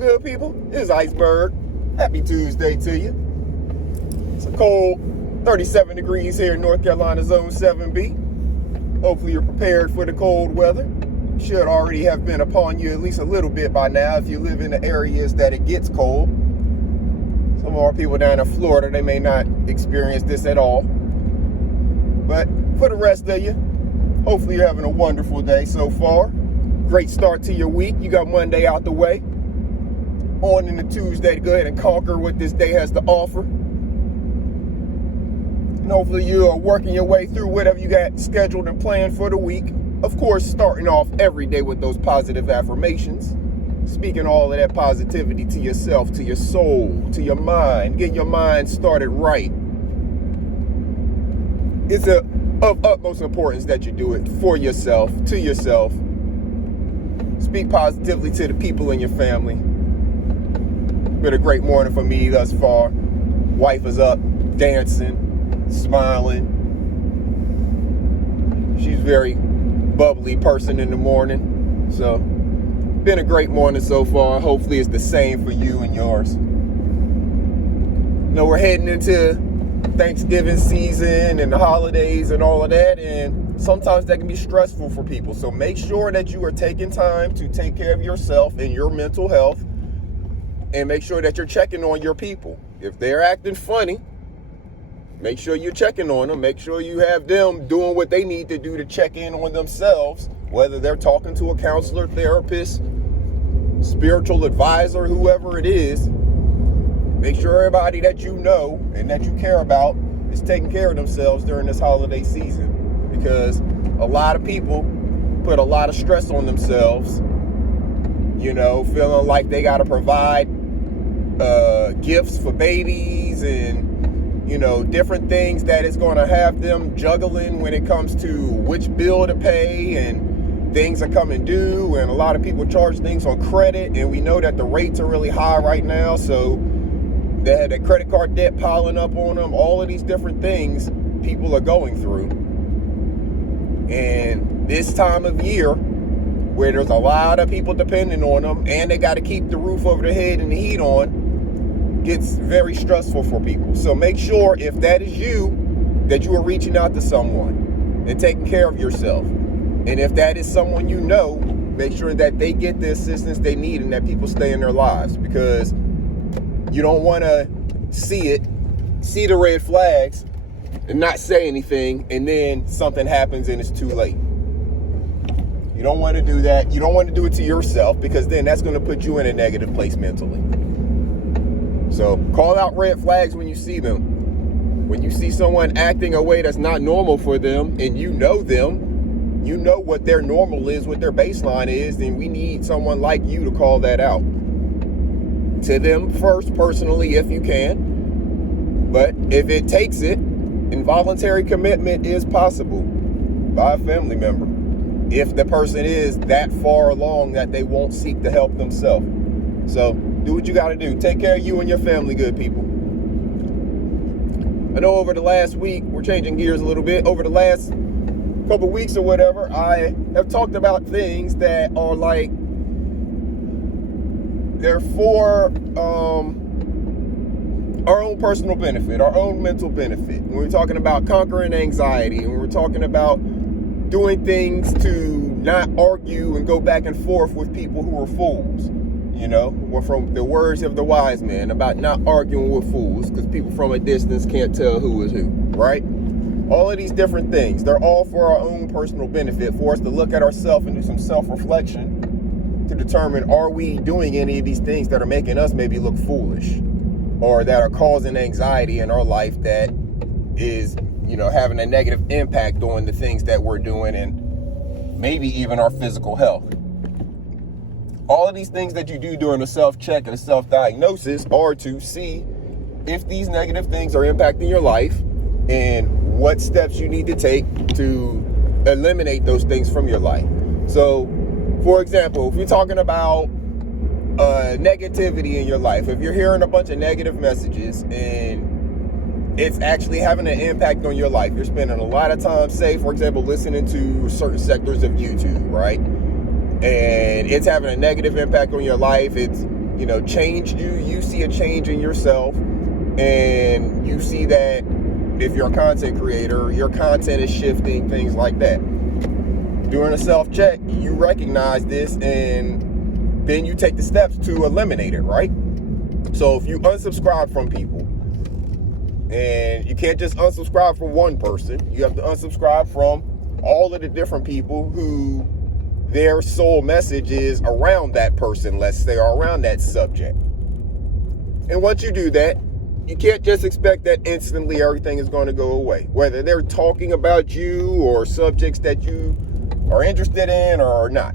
good people? It's Iceberg. Happy Tuesday to you. It's a cold 37 degrees here in North Carolina, Zone 7B. Hopefully you're prepared for the cold weather. Should already have been upon you at least a little bit by now if you live in the areas that it gets cold. Some of our people down in Florida, they may not experience this at all. But for the rest of you, hopefully you're having a wonderful day so far. Great start to your week. You got Monday out the way. On into Tuesday to go ahead and conquer what this day has to offer. And hopefully you are working your way through whatever you got scheduled and planned for the week. Of course, starting off every day with those positive affirmations. Speaking all of that positivity to yourself, to your soul, to your mind. Get your mind started right. It's of utmost importance that you do it for yourself, to yourself. Speak positively to the people in your family. Been a great morning for me thus far. Wife is up, dancing, smiling. She's a very bubbly person in the morning. So, been a great morning so far. Hopefully it's the same for you and yours. You know, we're heading into Thanksgiving season and the holidays and all of that, and sometimes that can be stressful for people. So make sure that you are taking time to take care of yourself and your mental health, and make sure that you're checking on your people. If they're acting funny, make sure you're checking on them. Make sure you have them doing what they need to do to check in on themselves, whether they're talking to a counselor, therapist, spiritual advisor, whoever it is. Make sure everybody that you know and that you care about is taking care of themselves during this holiday season, because a lot of people put a lot of stress on themselves, you know, feeling like they got to provide gifts for babies and, you know, different things that is going to have them juggling when it comes to which bill to pay, and things are coming due, and a lot of people charge things on credit, and we know that the rates are really high right now, so they had that credit card debt piling up on them. All of these different things people are going through. And this time of year, where there's a lot of people depending on them, and they got to keep the roof over their head and the heat on, gets very stressful for people. So make sure, if that is you, that you are reaching out to someone and taking care of yourself. And if that is someone you know, make sure that they get the assistance they need and that people stay in their lives, because you don't want to see the red flags and not say anything, and then something happens and it's too late. You don't want to do that. You don't want to do it to yourself, because then that's going to put you in a negative place mentally. So call out red flags when you see them. When you see someone acting a way that's not normal for them, and you know them, you know what their normal is, what their baseline is, then we need someone like you to call that out to them first, personally, if you can. But if it takes it, involuntary commitment is possible by a family member, if the person is that far along that they won't seek the help themselves. So do what you got to do. Take care of you and your family, good people. I know over the last week, we're changing gears a little bit. Over the last couple weeks or whatever, I have talked about things that are like, they're for our own personal benefit, our own mental benefit. When we're talking about conquering anxiety, and we're talking about doing things to not argue and go back and forth with people who are fools. You know, we're from the words of the wise man about not arguing with fools, because people from a distance can't tell who is who, right? All of these different things, they're all for our own personal benefit, for us to look at ourselves and do some self-reflection to determine, are we doing any of these things that are making us maybe look foolish, or that are causing anxiety in our life that is, you know, having a negative impact on the things that we're doing, and maybe even our physical health. All of these things that you do during a self-check and a self-diagnosis are to see if these negative things are impacting your life, and what steps you need to take to eliminate those things from your life. So, for example, if you're talking about negativity in your life, if you're hearing a bunch of negative messages and it's actually having an impact on your life, you're spending a lot of time, say, for example, listening to certain sectors of YouTube, right? And it's having a negative impact on your life. It's changed you. You see a change in yourself, and you see that if you're a content creator, your content is shifting, things like that. Doing a self-check, you recognize this, and then you take the steps to eliminate it, right? So if you unsubscribe from people, and you can't just unsubscribe from one person, you have to unsubscribe from all of the different people who their sole message is around that person, let's say, or around that subject. And once you do that, you can't just expect that instantly everything is going to go away. Whether they're talking about you or subjects that you are interested in or not.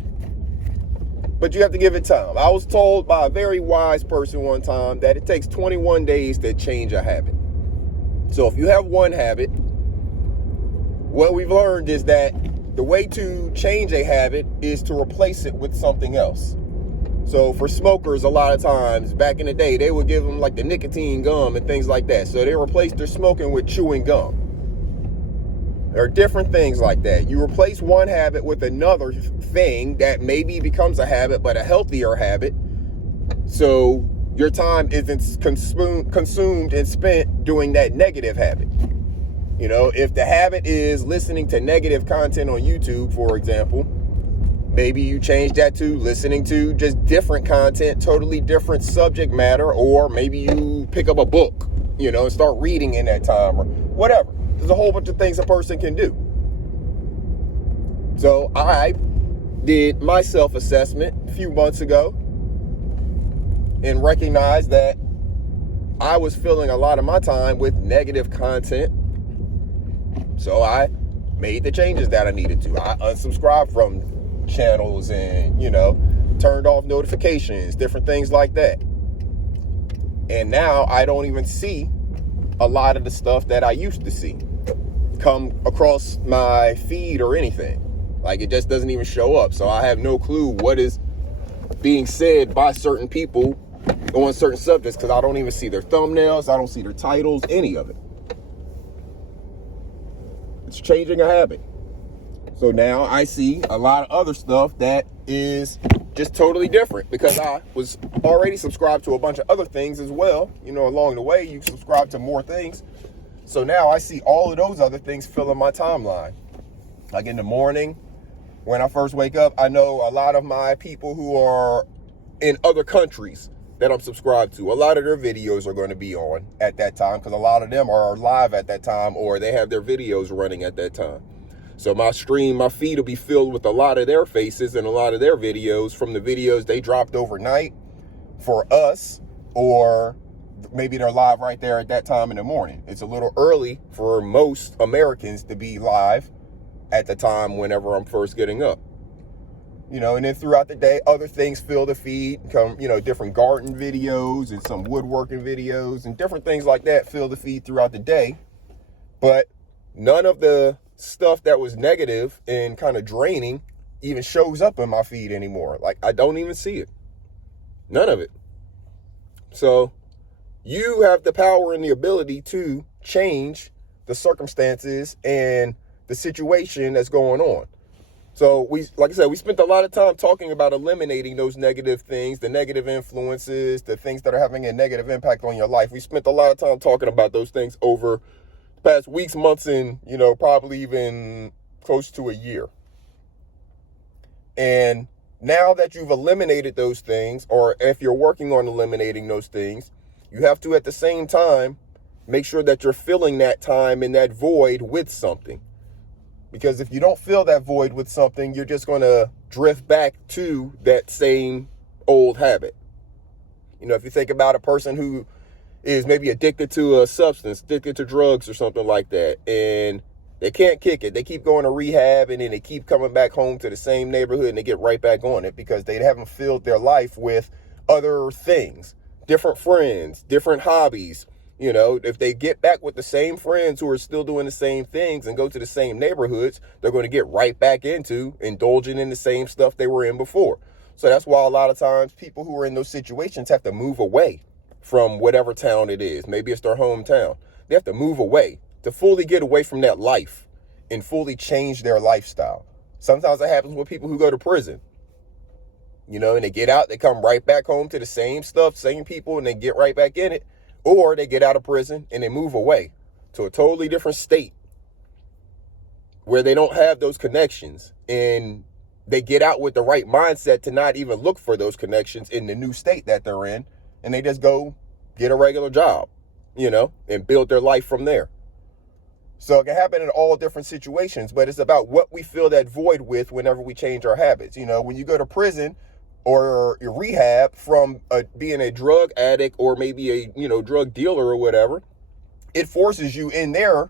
But you have to give it time. I was told by a very wise person one time that it takes 21 days to change a habit. So if you have one habit, what we've learned is that the way to change a habit is to replace it with something else. So for smokers, a lot of times back in the day, they would give them like the nicotine gum and things like that. So they replaced their smoking with chewing gum. There are different things like that. You replace one habit with another thing that maybe becomes a habit, but a healthier habit. So your time isn't consumed and spent doing that negative habit. If the habit is listening to negative content on YouTube, for example, maybe you change that to listening to just different content, totally different subject matter, or maybe you pick up a book, and start reading in that time or whatever. There's a whole bunch of things a person can do. So I did my self-assessment a few months ago and recognized that I was filling a lot of my time with negative content. So I made the changes that I needed to. I unsubscribed from channels and, turned off notifications, different things like that. And now I don't even see a lot of the stuff that I used to see come across my feed or anything. Like, it just doesn't even show up. So I have no clue what is being said by certain people on certain subjects because I don't even see their thumbnails. I don't see their titles, any of it. It's changing a habit. So now I see a lot of other stuff that is just totally different because I was already subscribed to a bunch of other things as well. Along the way, you subscribe to more things. So now I see all of those other things filling my timeline. Like in the morning, when I first wake up, I know a lot of my people who are in other countries that I'm subscribed to. A lot of their videos are going to be on at that time because a lot of them are live at that time or they have their videos running at that time. So my feed will be filled with a lot of their faces and a lot of their videos from the videos they dropped overnight for us, or maybe they're live right there at that time in the morning. It's a little early for most Americans to be live at the time whenever I'm first getting up. And then throughout the day, other things fill the feed, different garden videos and some woodworking videos and different things like that fill the feed throughout the day. But none of the stuff that was negative and kind of draining even shows up in my feed anymore. Like, I don't even see it. None of it. So you have the power and the ability to change the circumstances and the situation that's going on. So like I said, we spent a lot of time talking about eliminating those negative things, the negative influences, the things that are having a negative impact on your life. We spent a lot of time talking about those things over the past weeks, months, and, probably even close to a year. And now that you've eliminated those things, or if you're working on eliminating those things, you have to, at the same time, make sure that you're filling that time and that void with something. Because if you don't fill that void with something, you're just going to drift back to that same old habit. If you think about a person who is maybe addicted to a substance, addicted to drugs or something like that, and they can't kick it. They keep going to rehab, and then they keep coming back home to the same neighborhood, and they get right back on it because they haven't filled their life with other things, different friends, different hobbies. If they get back with the same friends who are still doing the same things and go to the same neighborhoods, they're going to get right back into indulging in the same stuff they were in before. So that's why a lot of times people who are in those situations have to move away from whatever town it is. Maybe it's their hometown. They have to move away to fully get away from that life and fully change their lifestyle. Sometimes it happens with people who go to prison. you know, and they get out, they come right back home to the same stuff, same people, and they get right back in it. Or they get out of prison and they move away to a totally different state where they don't have those connections, and they get out with the right mindset to not even look for those connections in the new state that they're in, and they just go get a regular job, you know, and build their life from there. So it can happen in all different situations, but it's about what we fill that void with whenever we change our habits. You know, when you go to prison or your rehab from being a drug addict or maybe a, you know, drug dealer or whatever, it forces you in there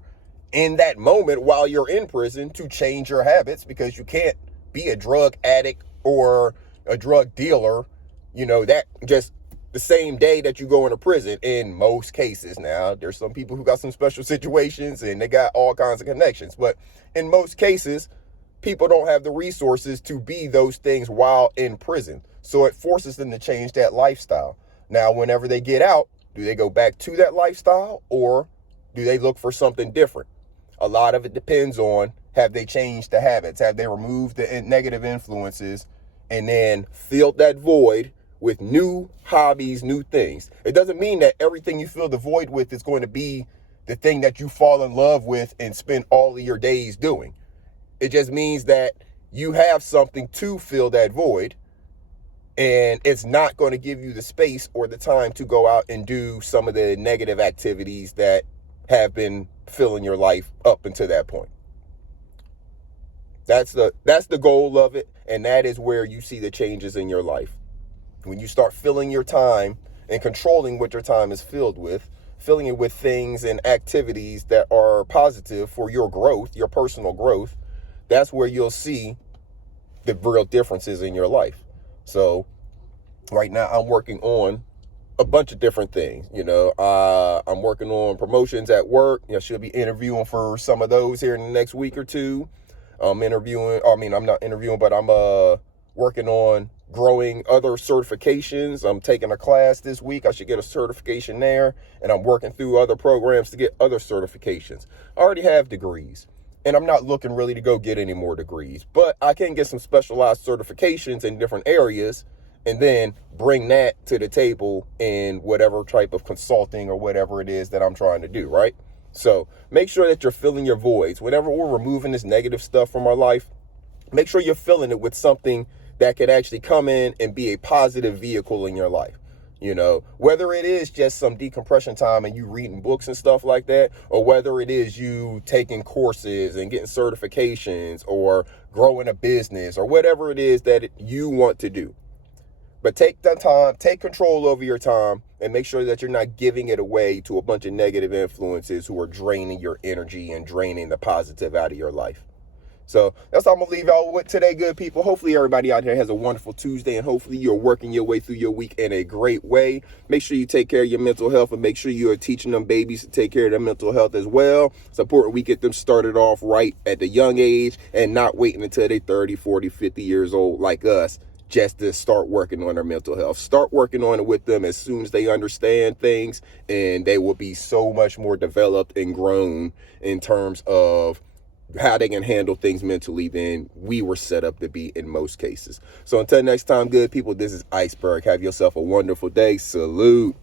in that moment while you're in prison to change your habits, because you can't be a drug addict or a drug dealer, you know, that just the same day that you go into prison in most cases. Now, there's some people who got some special situations and they got all kinds of connections, but in most cases, people don't have the resources to be those things while in prison. So it forces them to change that lifestyle. Now, whenever they get out, do they go back to that lifestyle or do they look for something different? A lot of it depends on, have they changed the habits? Have they removed the negative influences and then filled that void with new hobbies, new things? It doesn't mean that everything you fill the void with is going to be the thing that you fall in love with and spend all of your days doing. It just means that you have something to fill that void, and it's not going to give you the space or the time to go out and do some of the negative activities that have been filling your life up until that point. That's the goal of it, and that is where you see the changes in your life. When you start filling your time and controlling what your time is filled with, filling it with things and activities that are positive for your growth, your personal growth, that's where you'll see the real differences in your life. So right now I'm working on a bunch of different things. You know, I'm working on promotions at work. You know, should be interviewing for some of those here in the next week or two. I'm not interviewing, but I'm working on growing other certifications. I'm taking a class this week. I should get a certification there, and I'm working through other programs to get other certifications. I already have degrees, and I'm not looking really to go get any more degrees, but I can get some specialized certifications in different areas and then bring that to the table in whatever type of consulting or whatever it is that I'm trying to do, right? So make sure that you're filling your voids. Whenever we're removing this negative stuff from our life, make sure you're filling it with something that could actually come in and be a positive vehicle in your life. You know, whether it is just some decompression time and you reading books and stuff like that, or whether it is you taking courses and getting certifications or growing a business or whatever it is that you want to do. But take the time, take control over your time, and make sure that you're not giving it away to a bunch of negative influences who are draining your energy and draining the positive out of your life. So that's all I'm going to leave y'all with today, good people. Hopefully everybody out there has a wonderful Tuesday, and hopefully you're working your way through your week in a great way. Make sure you take care of your mental health, and make sure you are teaching them babies to take care of their mental health as well. It's important we get them started off right at the young age and not waiting until they're 30, 40, 50 years old like us just to start working on their mental health. Start working on it with them as soon as they understand things, and they will be so much more developed and grown in terms of how they can handle things mentally than we were set up to be in most cases. So until next time, good people, this is Iceberg. Have yourself a wonderful day. Salute.